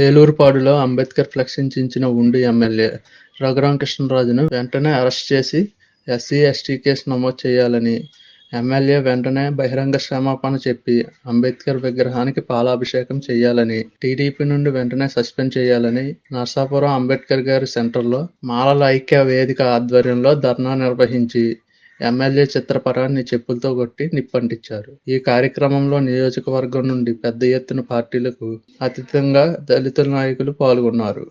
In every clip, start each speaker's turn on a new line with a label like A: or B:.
A: ఏలూరుపాడులో అంబేద్కర్ ఫ్లెక్సీని ఉండి ఎమ్మెల్యే రఘురామకృష్ణరాజును వెంటనే అరెస్ట్ చేసి ఎస్సీ, ఎస్టీ కేసు నమోదు చేయాలని ఎమ్మెల్యే వెంటనే బహిరంగ క్షమాపణ చెప్పి అంబేద్కర్ విగ్రహానికి పాలాభిషేకం చేయాలని టీడీపీ నుండి వెంటనే సస్పెండ్ చేయాలని నర్సాపురం అంబేద్కర్ గారి సెంటర్లో మాలల ఐక్య వేదిక ఆధ్వర్యంలో ధర్నా నిర్వహించి ఎమ్మెల్యే చిత్రపటాన్ని చెప్పులతో కొట్టి నిప్పంటించారు. ఈ కార్యక్రమంలో నియోజకవర్గం నుండి పెద్ద ఎత్తున పార్టీలకు అతీతంగా దళితుల నాయకులు పాల్గొన్నారు.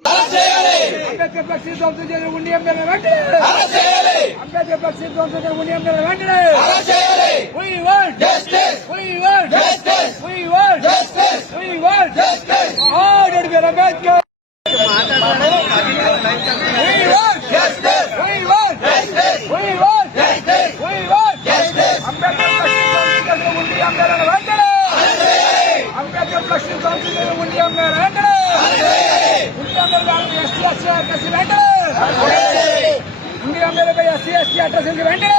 B: అంబేద్కర్ ఉండి ఎమ్మెల్యేపై ఎస్సీ ఎస్టీ అడ్రస్ వెంటనే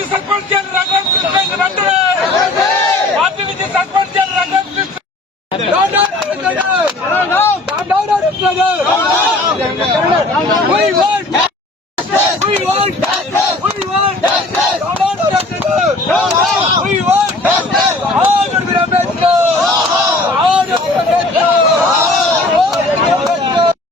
B: మాజీ సర్పంచ్ రంగం కృష్ణ రండు మాజీ
C: సర్పంచ్ రంగం Krishna We want justice. We want justice. We want justice.